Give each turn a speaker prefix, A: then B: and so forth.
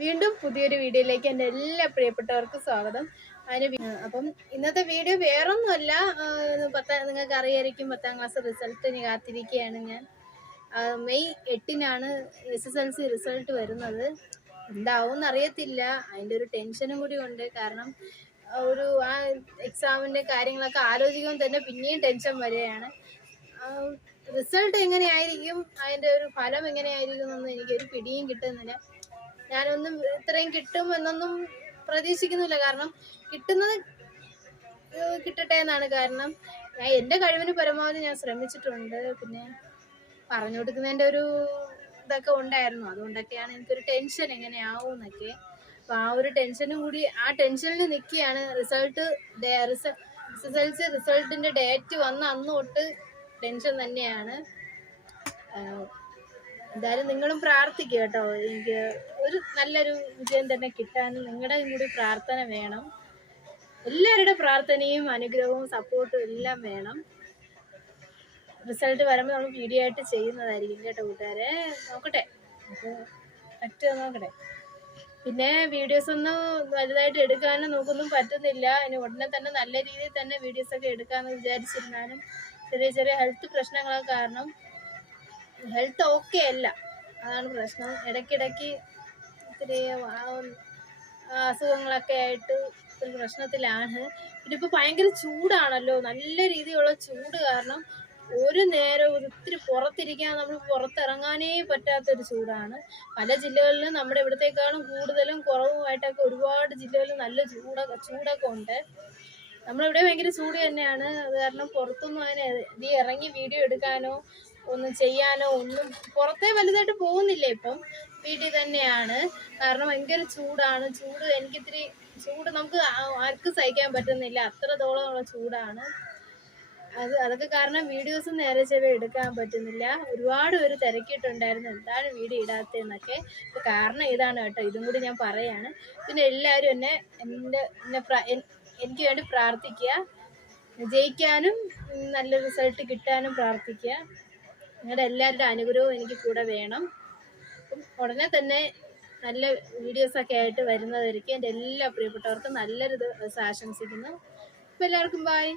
A: വീണ്ടും പുതിയൊരു വീഡിയോയിലേക്ക് എന്റെ എല്ലാ പ്രിയപ്പെട്ടവർക്കും സ്വാഗതം. അതിന് അപ്പം ഇന്നത്തെ വീഡിയോ വേറൊന്നുമല്ല. പത്താം നിങ്ങൾക്ക് അറിയായിരിക്കും പത്താം ക്ലാസ് റിസൾട്ടിന് കാത്തിരിക്കുകയാണ് ഞാൻ. മെയ് എട്ടിനാണ് S S L C result വരുന്നത്. എന്താവും അറിയത്തില്ല അതിന്റെ ഒരു ടെൻഷനും കൂടി ഉണ്ട്. കാരണം ഒരു ആ എക്സാമിന്റെ കാര്യങ്ങളൊക്കെ ആലോചിക്കുമ്പോൾ തന്നെ പിന്നെയും ടെൻഷൻ വരികയാണ്. റിസൾട്ട് എങ്ങനെയായിരിക്കും? അതിന്റെ ഒരു ഫലം എങ്ങനെയായിരിക്കും എന്നൊന്നും എനിക്കൊരു പിടിയും കിട്ടുന്നില്ല. ഞാനൊന്നും ഇത്രയും കിട്ടും എന്നൊന്നും പ്രതീക്ഷിക്കുന്നില്ല. കാരണം കിട്ടുന്നത് കിട്ടട്ടെ എന്നാണ് കാരണം ഞാൻ എന്റെ കഴിവിന് പരമാവധി ഞാൻ ശ്രമിച്ചിട്ടുണ്ട്. പിന്നെ പറഞ്ഞു കൊടുക്കുന്നതിന്റെ ഒരു ഇതൊക്കെ ഉണ്ടായിരുന്നു. അതുകൊണ്ടൊക്കെയാണ് എനിക്കൊരു ടെൻഷൻ എങ്ങനെയാവും എന്നൊക്കെ. അപ്പൊ ആ ഒരു ടെൻഷനും കൂടി ആ ടെൻഷനിൽ നിൽക്കുകയാണ്. റിസൾട്ട് റിസൾട്ട് റിസൾട്ടിന്റെ ഡേറ്റ് വന്ന അന്ന് തൊട്ട് ടെൻഷൻ തന്നെയാണ്. എന്തായാലും നിങ്ങളും പ്രാർത്ഥിക്കുക കേട്ടോ. എനിക്ക് ഒരു നല്ലൊരു വിജയം തന്നെ കിട്ടാൻ നിങ്ങളുടെയും കൂടി പ്രാർത്ഥന വേണം. എല്ലാവരുടെ പ്രാർത്ഥനയും അനുഗ്രഹവും സപ്പോർട്ടും എല്ലാം വേണം. റിസൾട്ട് വരുമ്പോൾ നമ്മൾ വീഡിയോ ആയിട്ട് ചെയ്യുന്നതായിരിക്കും കേട്ടോ കൂട്ടുകാരെ. നോക്കട്ടെ. അപ്പോൾ നോക്കട്ടെ. പിന്നെ വീഡിയോസ് ഒന്നും വലുതായിട്ട് എടുക്കാനും നമുക്കൊന്നും പറ്റുന്നില്ല. ഇനി ഉടനെ തന്നെ നല്ല രീതിയിൽ തന്നെ വീഡിയോസൊക്കെ എടുക്കാമെന്ന് വിചാരിച്ചിരുന്നാലും ചെറിയ ചെറിയ ഹെൽത്ത് പ്രശ്നങ്ങളൊക്കെ കാരണം ഹെൽത്ത് ഓക്കെ അല്ല. അതാണ് പ്രശ്നം. ഇടയ്ക്കിടയ്ക്ക് ഇത്തിരി അസുഖങ്ങളൊക്കെ ആയിട്ട് ഒരു പ്രശ്നത്തിലാണ്. പിന്നെ ഇപ്പോൾ ഭയങ്കര ചൂടാണല്ലോ. നല്ല രീതിയിലുള്ള ചൂട് കാരണം ഒരു നേരം ഒരു ഇത്തിരി പുറത്തിരിക്കാൻ നമ്മൾ പുറത്തിറങ്ങാനേ പറ്റാത്തൊരു ചൂടാണ്. പല ജില്ലകളിലും നമ്മുടെ ഇവിടത്തേക്കാളും കൂടുതലും കുറവുമായിട്ടൊക്കെ ഒരുപാട് ജില്ലകളിൽ നല്ല ചൂടൊക്കെ ചൂടൊക്കെ ഉണ്ട്. നമ്മളിവിടെ ഭയങ്കര ചൂട് തന്നെയാണ്. അത് കാരണം പുറത്തൊന്നും അങ്ങനെ ഇറങ്ങി വീഡിയോ എടുക്കാനോ ഒന്നും ചെയ്യാനോ ഒന്നും പുറത്തേ വലുതായിട്ട് പോകുന്നില്ല ഇപ്പം. വീട്ടിൽ തന്നെയാണ്. കാരണം ഭയങ്കര ചൂടാണ്. ചൂട് എനിക്കിത്തിരി ചൂട് നമുക്ക് ആർക്കും സഹിക്കാൻ പറ്റുന്നില്ല. അത്രത്തോളമുള്ള ചൂടാണ്. അത് അതൊക്കെ കാരണം വീഡിയോസ് നേരെ ചെവ എടുക്കാൻ പറ്റുന്നില്ല. ഒരുപാട് പേര് തിരക്കിയിട്ടുണ്ടായിരുന്നു. എന്താണ് വീഡിയോ ഇടാത്തതെന്നൊക്കെ. ഇപ്പം കാരണം ഇതാണ് കേട്ടോ. ഇതും കൂടി ഞാൻ പറയാണ്. പിന്നെ എല്ലാവരും എന്നെ എന്റെ എന്നെ എനിക്ക് വേണ്ടി പ്രാർത്ഥിക്കുക. ജയിക്കാനും നല്ല റിസൾട്ട് കിട്ടാനും പ്രാർത്ഥിക്കുക. നിങ്ങളുടെ എല്ലാവരുടെ അനുഗ്രഹവും എനിക്ക് കൂടെ വേണം. ഉടനെ തന്നെ നല്ല വീഡിയോസ് ഒക്കെ ആയിട്ട് വരുന്നതായിരിക്കും. എന്റെ എല്ലാ പ്രിയപ്പെട്ടവർക്കും നല്ലൊരു ദിവസം ആശംസിക്കുന്നു. അപ്പം എല്ലാവർക്കും ബായ്